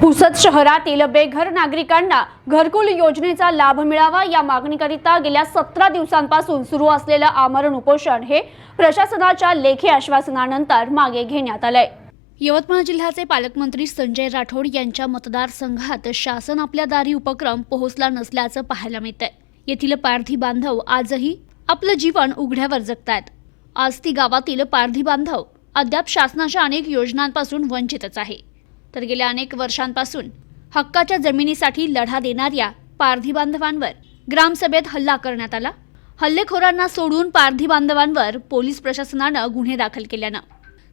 पुसद शहरातील बेघर नागरिकांना घरकुल योजनेचा लाभ मिळावा या मागणीकरिता गेल्या सतरा दिवसांपासून सुरू असलेलं आमरण उपोषण हे प्रशासनाच्या लेखी आश्वासनानंतर मागे घेण्यात आलंय. यवतमाळ जिल्ह्याचे पालकमंत्री संजय राठोड यांच्या मतदारसंघात शासन आपल्या दारी उपक्रम पोहोचला नसल्याचं पाहायला मिळतंय. येथील पारधी बांधव आजही आपलं जीवन उघड्यावर जगतायत. आज ती गावातील पारधी बांधव अद्याप शासनाच्या अनेक योजनांपासून वंचितच आहे. तर गेल्या अनेक वर्षांपासून हक्काच्या जमिनीसाठी लढा देणाऱ्या पारधी बांधवांवर ग्रामसभेत हल्ला करण्यात आला. हल्लेखोरांना सोडून पारधी बांधवांवर पोलीस प्रशासनानं गुन्हे दाखल केल्यानं.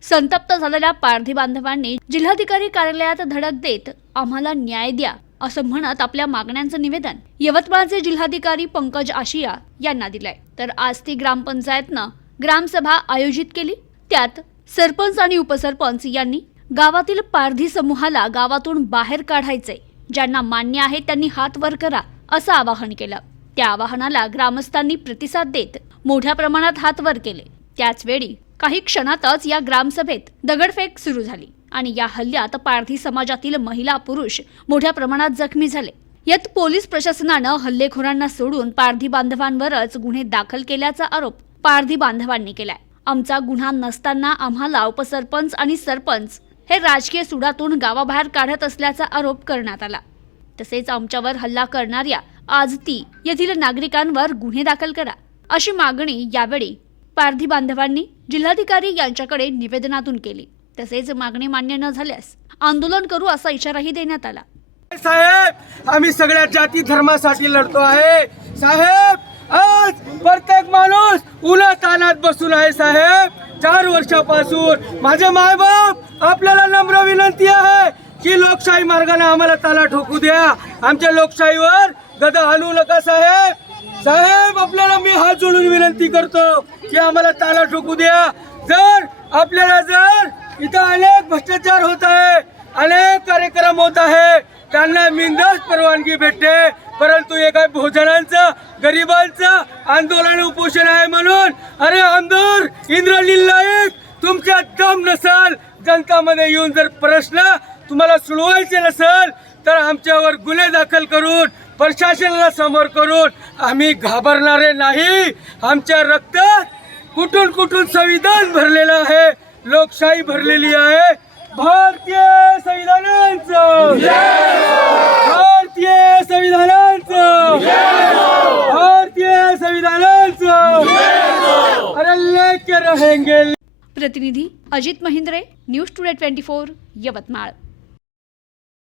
संतप्त झालेल्या पारधी बांधवांनी जिल्हाधिकारी कार्यालयात धडक देत आम्हाला न्याय द्या असं म्हणत आपल्या मागण्यांचं निवेदन यवतमाळचे जिल्हाधिकारी पंकज आशिया यांना दिलंय. तर आज ती ग्रामपंचायतनं ग्रामसभा आयोजित केली. त्यात सरपंच आणि उपसरपंच यांनी गावातील पारधी समूहाला गावातून बाहेर काढायचे. ज्यांना मान्य आहे त्यांनी हात वर करा असं आवाहन केलं. त्या आवाहनाला ग्रामस्थांनी प्रतिसाद देत मोठ्या प्रमाणात हात वर केले. त्याचवेळी काही क्षणातच या ग्रामसभेत दगडफेक सुरू झाली आणि या हल्ल्यात पारधी समाजातील महिला पुरुष मोठ्या प्रमाणात जखमी झाले. यात पोलीस प्रशासनानं हल्लेखोरांना सोडून पारधी बांधवांवरच गुन्हे दाखल केल्याचा आरोप पारधी बांधवांनी केलाय. आमचा गुन्हा नसताना आम्हाला उपसरपंच आणि सरपंच हे राजकीय सुडातून गावाबाहेर काढत असल्याचा आरोप करण्यात आला. तसेच आमच्यावर हल्ला करणाऱ्या आजती येथील नागरिकांवर गुन्हे दाखल करा अशी मागणी यावेळी पारधी बांधवांनी जिल्हाधिकारी यांच्याकडे निवेदनातून केली. तसेच मागणी मान्य न झाल्यास आंदोलन करू असा इशाराही देण्यात आला. साहेब आम्ही सगळ्या जाती धर्मासाठी लढतो आहे. साहेब आज प्रत्येक माणूस उन्हा तानात बसून आहे साहेब. चार वर्षापासून माझे मायबाप आपल्याला नम्र विनंती आहे की लोकशाही मार्गाने आम्हाला ताला ठोकू द्या. आमच्या लोकशाहीवर गदा हलवू नका साहेब. साहेब आपल्याला मी हात जोडून विनंती करतो की आम्हाला ताला ठोकू द्या. जर आपल्याला जर इथं अनेक भ्रष्टाचार होत आहे अनेक कार्यक्रम होत आहे त्यांना मिंदच परवानगी भेटते. परंतु एका काय भोजनांचं गरिबांचं आंदोलन उपोषण आहे म्हणून अरे आमदार इंद्रलील तुमच्या दम नसाल जनतामध्ये येऊन जर प्रश्न तुम्हाला सोडवायचे नसेल तर आमच्यावर गुन्हे दाखल करून प्रशासनाला समोर करून आम्ही घाबरणारे नाही. आमच्या रक्तात कुठून कुठून संविधान भरलेलं आहे लोकशाही भरलेली आहे. भारतीय संविधानाचं. भारतीय संविधानाचं. भारतीय संविधानाचं. अरे लेके रहेंगे. प्रतिनिधी Ajit Mahindre news today twenty four Yavatmal.